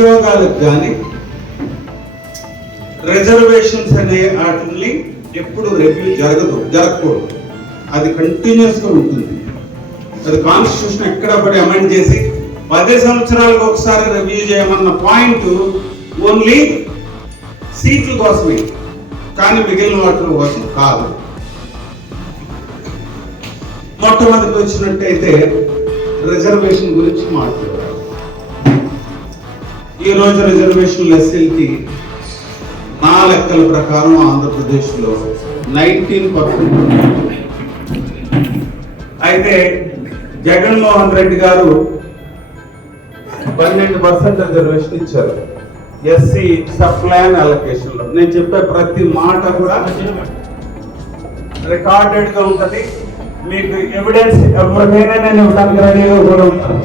ఉద్యోగాలకు కానీ రిజర్వేషన్స్ అనే వాటిని ఎప్పుడు రెవ్యూ జరగదు జరగకూడదు. అది కంటిన్యూస్గా ఉంటుంది. అది కాన్స్టిట్యూషన్ ఎక్కడ పడి అమెండ్ చేసి పది సంవత్సరాలకు ఒకసారి రివ్యూ చేయమన్న పాయింట్ ఓన్లీ సీట్ల కోసమే. కానీ మిగిలిన వాటి కోసం కాదు. మొట్టమొదటి వచ్చినట్టయితే రిజర్వేషన్ గురించి మాట్లాడారు ఈ రోజు రిజర్వేషన్ ఎస్ఎల్కి నా లెక్కల ప్రకారం ఆంధ్రప్రదేశ్లో నైన్టీన్ పర్సెంట్ అయితే జగన్మోహన్ రెడ్డి గారు పన్నెండు పర్సెంట్ రిజర్వేషన్ ఇచ్చారు. ఎస్సీ సప్లాన్ అలొకేషన్ అలొకేషన్లో నేను చెప్పే ప్రతి మాట కూడా రికార్డెడ్గా ఉంటుంది. మీకు ఎవిడెన్స్ ఎవరికైనా నేను ఇవ్వడానికి రెడీగా కూడా ఉంటాను.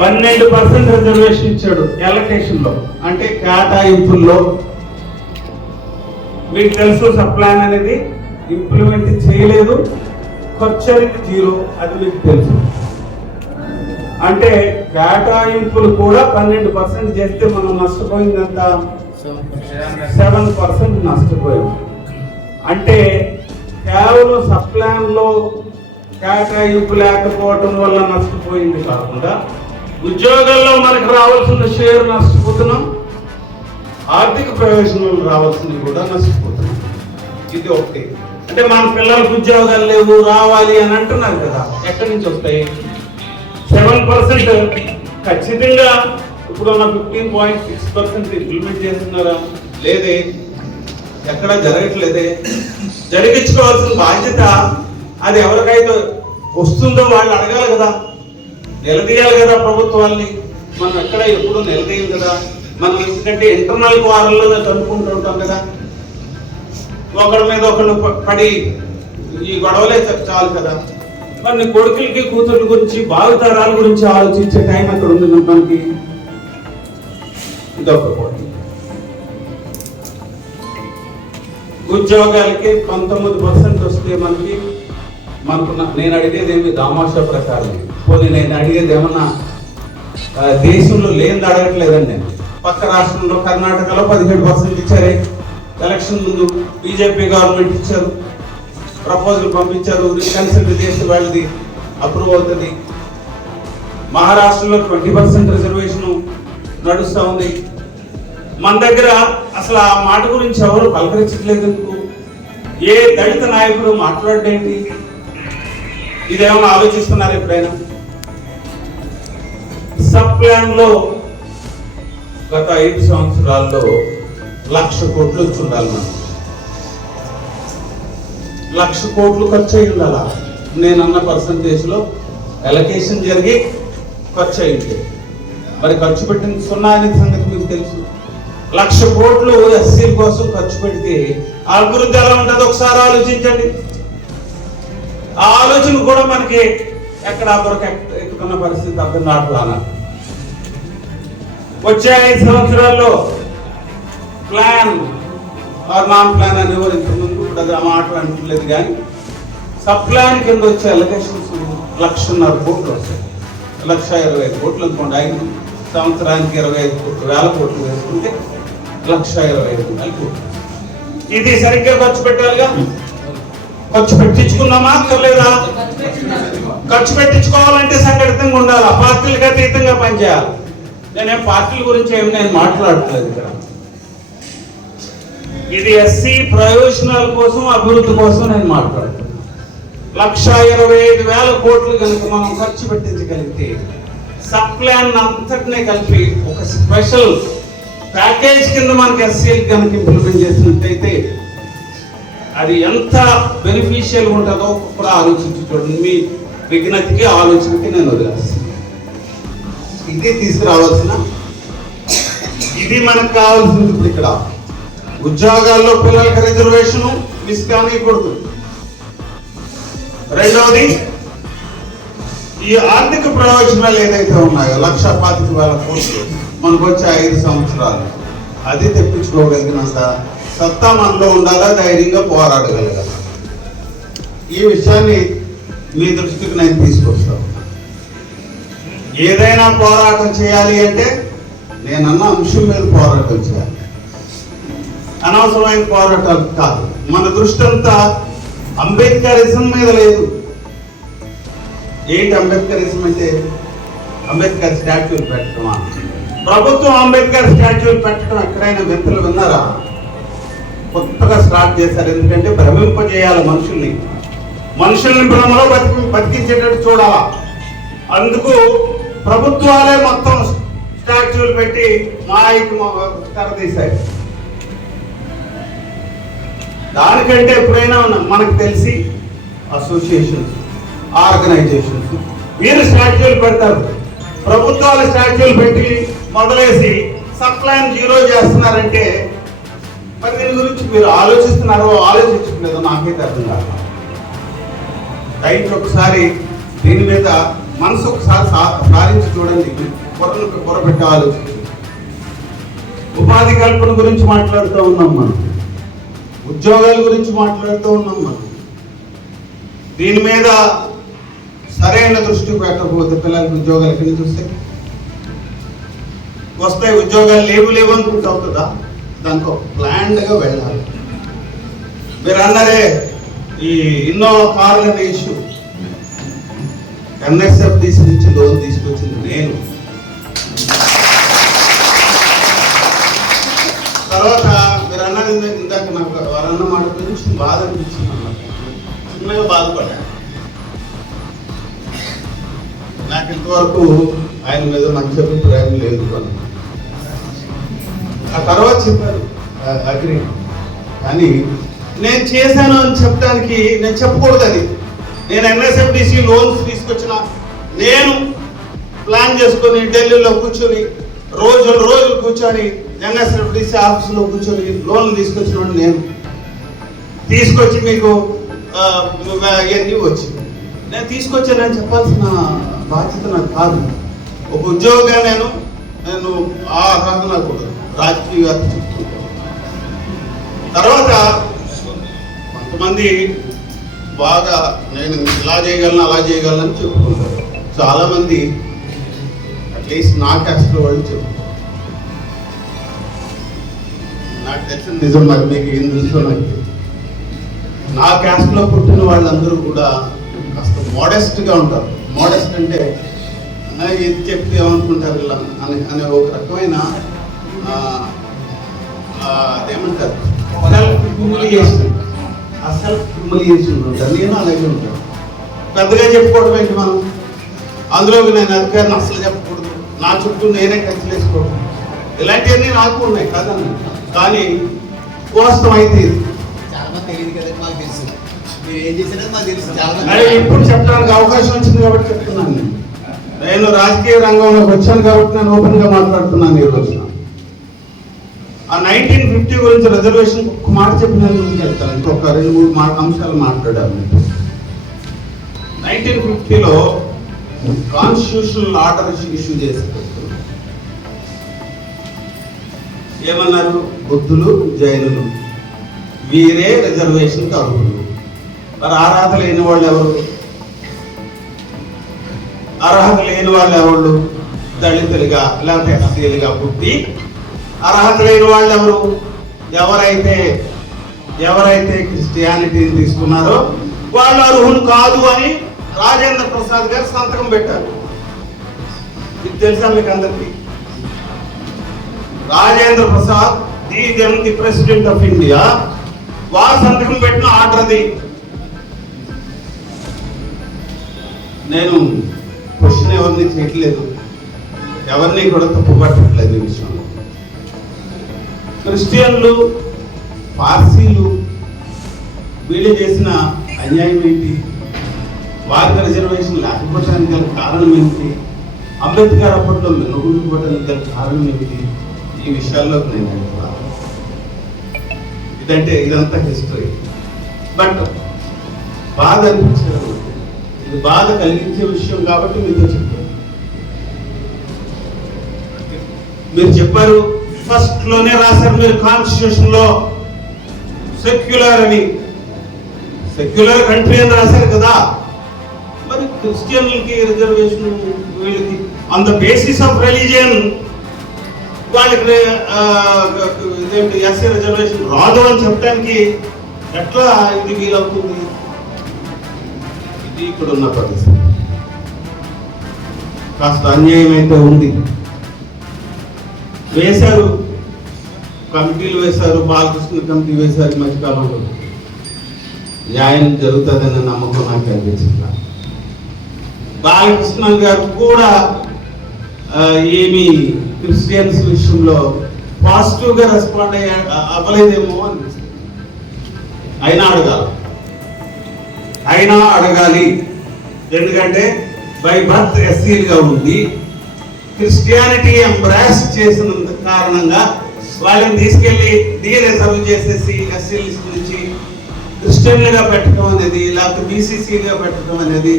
పన్నెండు పర్సెంట్ రిజర్వేషన్ ఇచ్చాడు ఎలక్టేషన్లో లో. అంటే కేటాయింపుల్లో మీకు తెలుసు సప్లాన్ అనేది ఇంప్లిమెంట్ చేయలేదు. ఖర్చు అనేది జీరో అది మీకు తెలుసు. అంటే కేటాయింపులు కూడా పన్నెండు పర్సెంట్ చేస్తే మనం నష్టపోయిందంత సెవెన్ పర్సెంట్ నష్టపోయాం. అంటే కేవలం సప్లాన్లో కేటాయింపు లేకపోవటం వల్ల నష్టపోయింది కాకుండా ఉద్యోగాల్లో మనకు రావాల్సిన షేర్ నష్టపోతున్నాం. ఆర్థిక ప్రయోజనాలు రావాల్సింది కూడా నష్టపోతున్నాం. ఇది ఒకటి అంటే మన పిల్లలకు ఉద్యోగాలు లేవు రావాలి అని అంటున్నారు కదా ఎక్కడి నుంచి వస్తాయి? సెవెన్ పర్సెంట్ ఖచ్చితంగా ఇప్పుడు ఉన్న fifteen point six percent implement చేస్తున్నారా? లేదే. ఎక్కడ జరగట్లేదే. జరిగించుకోవాల్సిన బాధ్యత అది ఎవరికైతే వస్తుందో వాళ్ళు అడగాలి కదా. నిలదీయాలి కదా ప్రభుత్వాన్ని మనం ఎక్కడ ఎప్పుడు నిలదీయం కదా? మనం ఎందుకంటే ఇంటర్నల్ వారంలోనే కనుక్కుంటూ ఉంటాం కదా? ఒకరి మీద ఒకరు పడి ఈ గొడవలే చాలు కదా? మరి కొడుకులకి కూతుర్ల గురించి భావితరాల గురించి ఆలోచించే టైం అక్కడ ఉంది మనకి? ఇదొక ఉద్యోగాలకి పంతొమ్మిది పర్సెంట్ వస్తే మనకి మనకు నేను అడిగేది ఏమి? దామాషా ప్రకారం. పోనీ నేను అడిగేది ఏమన్నా దేశంలో లేనిది అడగట్లేదండి. నేను పక్క రాష్ట్రంలో కర్ణాటకలో పదిహేడు పర్సెంట్ ఇచ్చారే. ఎలక్షన్ ముందు బీజేపీ గవర్నమెంట్ ఇచ్చారు. ప్రపోజల్ పంపించారు. కన్సల్ట్ చేసి వాళ్ళది అప్రూవ్ అవుతుంది. మహారాష్ట్రలో ట్వంటీ పర్సెంట్ రిజర్వేషన్ నడుస్తూ ఉంది. మన దగ్గర అసలు ఆ మాట గురించి ఎవరు పలకరించట్లేదు ఎందుకు? ఏ దళిత నాయకుడు మాట్లాడేంటి? ఇదేమైనా ఆలోచిస్తున్నారు ఎప్పుడైనా? సబ్ ప్లాన్లో గత ఐదు సంవత్సరాల్లో లక్ష కోట్లు వచ్చి ఉండాలి మనం. లక్ష కోట్లు ఖర్చు అయి ఉండాలా నేను అన్న ఎలకేషన్ జరిగి ఖర్చు అయింది మరి ఖర్చు పెట్టింది సున్నా అనే సంగతి మీకు తెలుసు. లక్ష కోట్లు ఎస్సీ కోసం ఖర్చు పెడితే అభివృద్ధి ఎలా ఉంటుంది ఒకసారి ఆలోచించండి. ఆ ఆలోచన కూడా మనకి ఎక్కడ కొరకు ఎక్కుతున్న పరిస్థితి అర్థం కావట్లా వచ్చే ఐదు సంవత్సరాల్లో ప్లాన్ ఆర్ నాన్ ప్లాన్ అనేవారు ఇంతకుముందు కూడా ఆ మాటలు అంటలేదు కానీ సబ్ ప్లాన్ కింద వచ్చే అలిగేషన్స్ లక్షన్నర కోట్లు వస్తాయి. లక్ష ఇరవై ఐదు కోట్లు అనుకోండి. ఐదు సంవత్సరానికి ఇరవై ఐదు కోట్లు వేల కోట్లు వేసుకుంటే లక్ష ఇరవై ఐదు వేల కోట్లు. ఇది సరిగ్గా ఖర్చు పెట్టాలిగా? ఖర్చు పెట్టించుకున్నామా? అక్కర్లేదా? ఖర్చు పెట్టించుకోవాలంటే సంఘటితంగా ఉండాలి. పార్టీలకు అతీతంగా పనిచేయాలి. నేనేం పార్టీల గురించి ఏమి నేను మాట్లాడట్లేదు ఇక్కడ. ఇది ఎస్సీ ప్రయోజనాల కోసం అభివృద్ధి కోసం నేను మాట్లాడుతున్నాను లక్ష ఇరవై ఐదు వేల కోట్లు కనుక మనం ఖర్చు పెట్టించగలిగితే సబ్ ప్లాన్ అంతటినే కలిపి ఒక స్పెషల్ ప్యాకేజ్ కింద మనకి ఎస్సీ కనుక ఇంప్లిమెంట్ చేసినట్టయితే అది ఎంత బెనిఫిషియల్ ఉంటుందో కూడా ఆలోచించి చూడండి. మీ విజ్ఞతకి ఆలోచనకి నేను వదిలేస్తాను. ఇది తీసుకురావాల్సిన ఇది మనకు కావాల్సింది ఇప్పుడు ఇక్కడ. ఉద్యోగాల్లో పిల్లలకి రిజర్వేషన్ మిస్ కానియకూడదు. రెండవది ఈ ఆర్థిక ప్రయోజనాలు ఏదైతే ఉన్నాయో లక్ష పాతిక వేల కోట్లు మనకు వచ్చే ఐదు సంవత్సరాలు అది తెప్పించుకోగలిగినంత సత్తా మనలో ఉండాలా ధైర్యంగా పోరాడగలగాలి. ఈ విషయాన్ని మీ దృష్టికి నేను తీసుకొస్తాను. ఏదైనా పోరాటం చేయాలి అంటే నేనన్న అంశం మీద పోరాటం చేయాలి. అనవసరమైన పోరాటం కాదు. మన దృష్టి అంతా అంబేద్కరిజం మీద లేదు. ఏంటి అంబేద్కరిజం అంటే? అంబేద్కర్ స్టాచ్యూలు పెట్టడమా ప్రభుత్వం అంబేద్కర్ స్టాచ్యూలు పెట్టడం ఎక్కడైనా వింతలు విన్నారా? కొత్తగా స్టార్ట్ చేశారు. ఎందుకంటే భ్రమింపజేయాలి మనుషుల్ని. మనుషుల్ని భ్రమలో బతికి బతికించేటట్టు చూడాలా? అందుకు ప్రభుత్వాలే మొత్తం స్టాచ్యూలు పెట్టి మాయకు తెరదీశాయి దానికంటే ఎప్పుడైనా మనకు తెలిసి అసోసియేషన్స్ ఆర్గనైజేషన్స్ వీరు స్టాచ్యూలు పెడతారు. ప్రభుత్వాలు స్టాచ్యూలు పెట్టి మొదలేసి సప్లైని జీరో చేస్తున్నారంటే మరి దీని గురించి మీరు ఆలోచిస్తున్నారో ఆలోచించట్లేదో నాకైతే అర్థం కాదు. రైతు ఒకసారి దీని మీద మనసు ఒకసారి సాధించి సారించి చూడండి. కొరను పొరపెట్టి ఆలోచించి ఉపాధి కల్పన గురించి మాట్లాడుతూ ఉన్నాం మనం. ఉద్యోగాల గురించి మాట్లాడుతూ ఉన్నాం మనం. దీని మీద సరైన దృష్టి పెట్టకపోతే పిల్లలకి ఉద్యోగాలు ఎక్కడి నుంచి వస్తాయి? వస్తాయి ఉద్యోగాలు లేవు లేవు అనుకుంటే అవుతుందా? దానికి ఒక ప్లాన్డ్గా వెళ్ళాలి. మీరు అన్నారే ఈ ఇన్నోవా కార్ల ఇష్యూ ఎన్ఎస్ఎఫ్డిసి నుంచి లోన్ తీసుకొచ్చింది నేను. తర్వాత మీరు అన్న ఇందాక- ఇందాక నాకు వారన్న మాట గురించి బాధ అనిపించింది. చిన్నగా బాధపడ్డా నాకు ఇంతవరకు ఆయన మీద మంచి అభిప్రాయం లేదు అని. ఆ తర్వాత చెప్పారు అగ్రి. కానీ నేను చేశాను అని చెప్పడానికి నేను చెప్పకూడదు అది. నేను ఎన్ఎస్ఎఫ్డిసి లోన్స్ తీసుకొచ్చిన. నేను ప్లాన్ చేసుకొని ఢిల్లీలో కూర్చొని రోజులు రోజులు కూర్చొని ఎన్ఎస్ఎఫ్డిసి ఆఫీసులో కూర్చొని లోన్లు తీసుకొచ్చిన వాడిని నేను. తీసుకొచ్చి మీకు ఇవన్నీ వచ్చింది నేను తీసుకొచ్చానని చెప్పాల్సిన బాధ్యత నాకు కాదు. ఒక ఉద్యోగిగా నేను నేను ఆ అర్హత నాకు రాజకీయ తర్వాత కొంతమంది బాగా నేను ఇలా చేయగలను అలా చేయగలను అని చెప్పుకుంటారు. చాలా మంది అట్లీస్ట్ నా క్యాస్ట్ వాళ్ళు చెప్పుకుంటారు నాకు తెలిసిన నిజం మరి మీకు ఏం తెలుసో నాకు నా క్యాస్ట్లో పుట్టిన వాళ్ళందరూ కూడా కాస్త మోడెస్ట్గా ఉంటారు. మోడెస్ట్ అంటే ఏది చెప్తే ఏమనుకుంటారు ఇలా? అని అనే ఒక రకమైన అదేమంటారు? సెల్ఫ్ హ్యూమిలియేషన్ ఆ సెల్ఫ్ హ్యూమిలియేషన్ ఉంటారు నేను అలాగే ఉంటాను. పెద్దగా చెప్పుకోవడం ఏంటి మనం? అందులోకి నేను అధికారిని అసలు చెప్పకూడదు. నా చుట్టూ నేనే ఖర్చులేసుకోవడం ఇలాంటివన్నీ నాకు ఉన్నాయి కదండి కానీ వాస్తవం అయితే ఇది. ఇప్పుడు చెప్పడానికి అవకాశం వచ్చింది కాబట్టి చెప్తున్నాను. నేను. రాజకీయ రంగంలోకి వచ్చాను కాబట్టి నేను ఓపెన్గా మాట్లాడుతున్నాను ఈ రోజున. ఆ నైన్టీన్ ఫిఫ్టీ గురించి రిజర్వేషన్ ఒక మాట చెప్పిన గురించి చెప్తాను. ఇంకొక రెండు మూడు మా అంశాలు మాట్లాడాను నైన్టీన్ ఫిఫ్టీలో కాన్స్టిట్యూషనల్ ఆర్డర్ ఇష్యూ చేశారు ఏమన్నారు? బుద్ధులు జైనులు. వీరే రిజర్వేషన్ అర్హులు. మరి అర్హత లేని వాళ్ళు ఎవరు? అర్హత లేని వాళ్ళు ఎవరు దళితులుగా లేకపోతే ఎస్సీలుగా పుట్టి అర్హత లేని వాళ్ళు ఎవరు ఎవరైతే ఎవరైతే క్రిస్టియానిటీని తీసుకున్నారో వాళ్ళు అర్హులు కాదు అని రాజేంద్ర ప్రసాద్ గారు సంతకం పెట్టారు. ఇది తెలుసా మీకు అందరికీ? Rajendra Prasad the then the president of India వారు సంతకం పెట్టిన ఆర్డర్ అది. నేను క్వశ్చన్ ఎవరిని చేయట్లేదు. ఎవరిని కూడా తప్పు పట్టట్లేదు ఈ విషయంలో క్రిస్టియన్లు పార్సీలు వీళ్ళు చేసిన అన్యాయం ఏంటి? వారికి రిజర్వేషన్ లేకపోవడానికి గల కారణం ఏమిటి అంబేద్కర్ అప్పట్లో వెనుకుండిపోవడానికి గల కారణం ఏమిటి ఈ విషయాల్లోకి నేను వెళ్తాను ఇదంటే ఇదంతా హిస్టరీ బట్ బాధ అనిపించదు ఇది బాధ కలిగించే విషయం కాబట్టి మీతో చెప్పాను. మీరు చెప్పారు ఫస్ట్లోనే రాశారు మీరు కాన్స్టిట్యూషన్లో. సెక్యులర్ అని. సెక్యులర్ కంట్రీ అని రాశారు కదా. మరి క్రిస్టియన్లకి రిజర్వేషన్ వీళ్ళకి on the basis of religion వాళ్ళకి ఇదేంటి ఎస్సీ రిజర్వేషన్ రాదు అని చెప్పడానికి ఎట్లా ఇది వీలవుతుంది? ఇది ఇక్కడ ఉన్న పరిస్థితి. కాస్త అన్యాయం అయితే ఉంది. వేశారు. కమిటీలు వేశారు బాలకృష్ణ కమిటీ వేశారు మధ్యకాలంలో. న్యాయం జరుగుతుందన్న నమ్మకం నాకు అనిపించింది. బాలకృష్ణ గారు కూడా ఏమి క్రిస్టియన్స్ విషయంలో పాజిటివ్గా రెస్పాండ్ అయ్యా అవ్వలేదేమో అనిపిస్తుంది. అయినా అడగాలి. అయినా అడగాలి. ఎందుకంటే బై బర్త్ ఎస్సీలుగా ఉంది. క్రిస్టియానిటీ ఎంబ్రాస్ చేసిన కారణంగా వాళ్ళని తీసుకెళ్ళి డీ రిజర్వ్ చేసేసి ఎస్సీ లిస్ట్ నుంచి క్రిస్టియన్లుగా పెట్టడం అనేది లేకపోతే బీసీసీగా పెట్టడం అనేది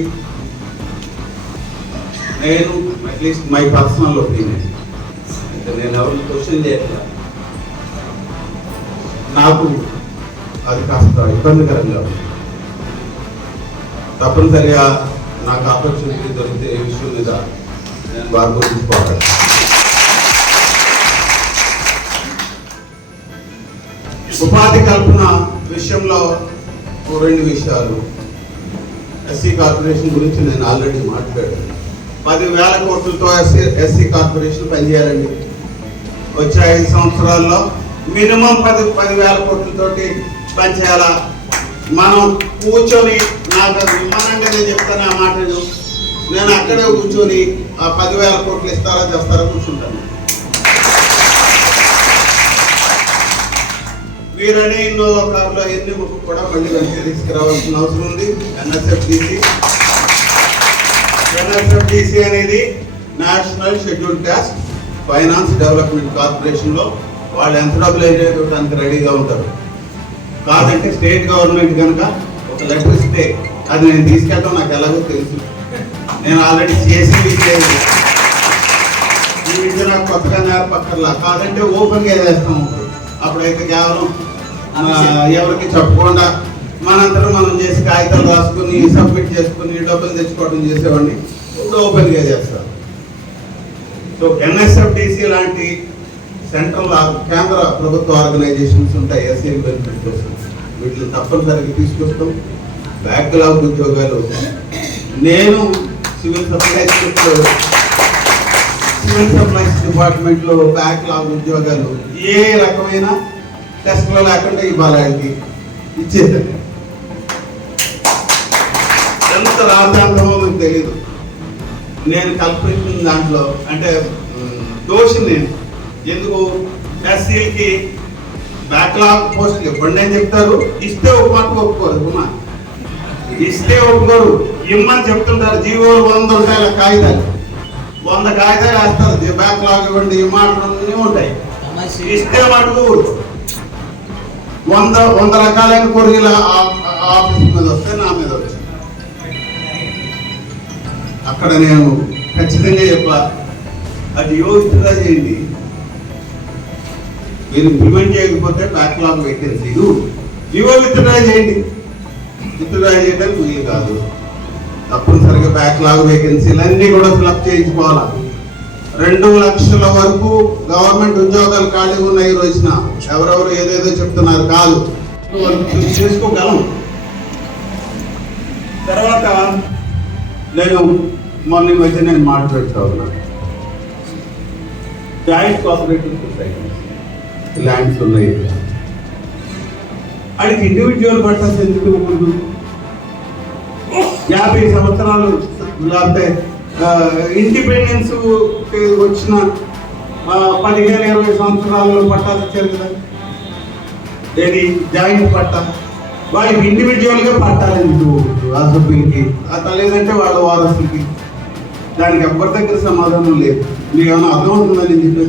నేను అట్లీస్ట్ మై పర్సనల్ ఒపీనియన్ నేను ఎవరిని క్వశ్చన్ చేయట్లా? నాకు అది కాస్త ఇబ్బందికరంగా ఉంది. తప్పనిసరిగా నాకు ఆపర్చునిటీ దొరికితే ఏ విషయం మీద నేను వారి గురించి ఉపాధి కల్పన విషయంలో రెండు విషయాలు. ఎస్సీ కార్పొరేషన్ గురించి నేను ఆల్రెడీ మాట్లాడాను. పది వేల కోట్లతో ఎస్సీ ఎస్సీ కార్పొరేషన్ పనిచేయాలండి. వచ్చే ఐదు సంవత్సరాల్లో మినిమం పది పది వేల కోట్లతోటి పనిచేయాలా? మనం కూర్చొని నాకు విమానండి నేను చెప్తాను ఆ మాట నేను అక్కడే కూర్చొని ఆ పదివేల కోట్లు ఇస్తారా చేస్తారా కూర్చుంటాను. వీరనే ఇన్నోవా కార్లో ఎన్ని ముక్కు కూడా మళ్ళీ వెనక్కి తీసుకురావాల్సిన అవసరం ఉంది. ఎన్ఎస్ఎఫ్డిసి. ఎన్ఎస్ఎఫ్డిసి అనేది national schedule caste finance development కార్పొరేషన్లో వాళ్ళు ఎంత డబ్బులు అయితే రెడీగా ఉంటారు. కాదంటే స్టేట్ గవర్నమెంట్ కనుక ఒక లెటర్ ఇస్తే అది నేను తీసుకెళ్ళడం నాకు ఎలాగో తెలుసు. నేను ఆల్రెడీ చేసి ఇచ్చేది ఈ విద్య నాకు కొత్తగా నేర్పక్కర్లా కాదంటే ఓపెన్గా వేస్తాం అప్పుడైతే కేవలం ఎవరికి చెప్పకుండా మనందరం మనం చేసి కాగితాలు రాసుకుని సబ్మిట్ చేసుకుని డబ్బులు తెచ్చుకోవడం చేసేవాడిని. ఇప్పుడు ఓపెన్గా చేస్తాం చేస్తారు. సో ఎన్ఎస్ఎఫ్డిసి లాంటి సెంట్రల్ కేంద్ర ప్రభుత్వ ఆర్గనైజేషన్స్ ఉంటాయి ఎస్సీ బెనిఫిట్ కోసం. వీటిని తప్పనిసరిగా తీసుకొస్తాం. బ్యాక్లాగ్ ఉద్యోగాలు. నేను సివిల్ సప్లైస్ సివిల్ సప్లైస్ డిపార్ట్మెంట్లో బ్యాక్లాగ్ ఉద్యోగాలు ఏ రకమైన టెస్ట్లో లేకుండా ఇవ్వాలి ఇచ్చేసారు ఎంత రాజ్యాంగమో మీకు తెలీదు. నేను కల్పించిన దాంట్లో అంటే దోషి నేను. ఎందుకు? ఎస్సీలకి బ్యాక్లాగ్ పోస్టులు ఇవ్వండి అని చెప్తారు. ఇస్తే ఒక మాట ఒప్పుకోరు ఇస్తే ఒప్పుకోరు. ఇమ్మని చెప్తుంటారు జీవోలు వంద ఉంటాయి అలా కాగితాలు. వంద కాగితాలు వేస్తారు. బ్యాక్లాగ్ ఇవ్వండి ఈ మాటలు ఉంటాయి. ఇస్తే మటుకు వంద వంద రకాలైన కొరియల ఆఫీస్ మీద వస్తే నా మీద వచ్చాయి అక్కడ నేను ఖచ్చితంగా చెప్పా అది యోగిస్తుగా చేయండి. మీరు ఇంప్లిమెంట్ చేయకపోతే బ్యాక్లాగ్ వేకెన్సీ జియో విత్డ్రా చేయండి. విత్డ్రా చేయడానికి వీలు కాదు. తప్పనిసరిగా బ్యాక్లాగ్ వేకెన్సీలు అన్నీ కూడా ఫిలప్ చేయించుకోవాలా? రెండు లక్షల వరకు గవర్నమెంట్ ఉద్యోగాలు ఖాళీ ఉన్నాయి రోజున. ఎవరెవరు ఏదేదో చెప్తున్నారు కాదు. చేసుకోగలం తర్వాత నేను మొన్న మధ్య నేను మాట్లాడుతూ ఉన్నాను జాయింట్ కోఆపరేటివ్ సొసైటీ ల్యాండ్స్ ఉన్నాయి. ఆయనకి ఇండివిజువల్ పర్సన్స్ ఎందుకు ఇవ్వకూడదు యాభై సంవత్సరాలు లేకపోతే ఇండిపెండెన్స్ వచ్చిన పదిహేను ఇరవై సంవత్సరాలలో పట్టాలు ఇచ్చారు కదా. ఏది జాయింట్ పట్టా. వాళ్ళకి ఇండివిజువల్గా పట్టాలి ఎందుకు ఆ సభ్యులకి అట్లా లేదంటే వాళ్ళ వారసులకి. దానికి ఎవరి దగ్గర సమాధానం లేదు. మీకు ఏమైనా అర్థం అవుతుందని చెప్పి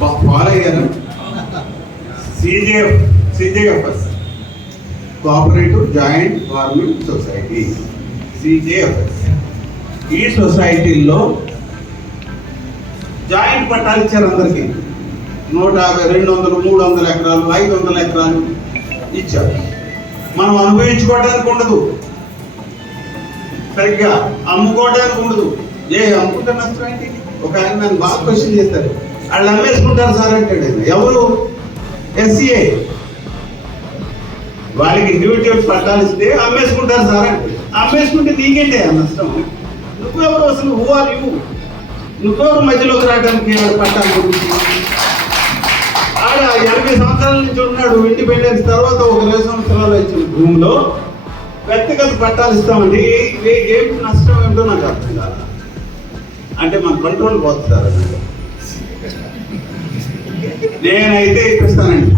ఫాలో అయ్యారా CJF. CJFS cooperative joint farming society CJFS ఈ సొసైటీల్లో జాయింట్ పట్టాలు ఇచ్చారు అందరికీ నూట యాభై రెండు వందలు మూడు వందల ఎకరాలు ఐదు వందల ఎకరాలు ఇచ్చారు. మనం అనుభవించుకోవడానికి ఉండదు. సరిగ్గా అమ్ముకోవడానికి ఉండదు. ఏ అమ్ముకుంటే నష్టం ఏంటి? ఒక ఆయన నన్ను బాగా క్వశ్చన్ చేస్తారు. వాళ్ళు అమ్మేసుకుంటారు సార్ అంటాడు ఆయన. ఎవరు? ఎస్సీఏ వాళ్ళకి ఇండివిజువల్ పట్టాలు ఇస్తే అమ్మేసుకుంటారు సార్ అంటే. అమ్మేసుకుంటే నీకేంటి ఆ నష్టం? నువ్వెవరు అసలు? హూ ఆర్ యూ నువ్వెవరు మధ్యలోకి రావడానికి పట్టాలు గురించి ఆడ ఎనభై సంవత్సరాల నుంచి ఉన్నాడు ఇండిపెండెన్స్ తర్వాత ఒక ఇరవై సంవత్సరాలు ఇచ్చిన భూమిలో వ్యక్తిగత పట్టాలు ఇస్తామండి ఏం నష్టం ఏంటో నాకు అర్థం కాదు. అంటే మన కంట్రోల్ పోతుంది సార్. నేనైతే ఇప్పిస్తానండి.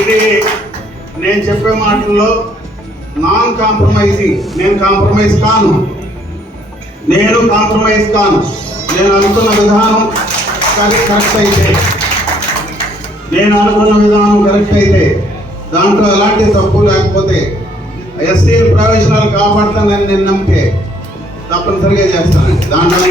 ఇది నేను చెప్పే మాటల్లో నాన్ కాంప్రమైజింగ్ నేను కాంప్రమైజ్ కాను. నేను కాంప్రమైజ్ కాను. నేను అనుకున్న విధానం కరెక్ట్ కరెక్ట్ అయితే. నేను అనుకున్న విధానం కరెక్ట్ అయితే. దాంట్లో ఎలాంటి తప్పు లేకపోతే ఎస్సీ ప్రయోజనాలు కాపాడతానని నేను నమ్మితే తప్పనిసరిగా చేస్తానండి. దాంట్లో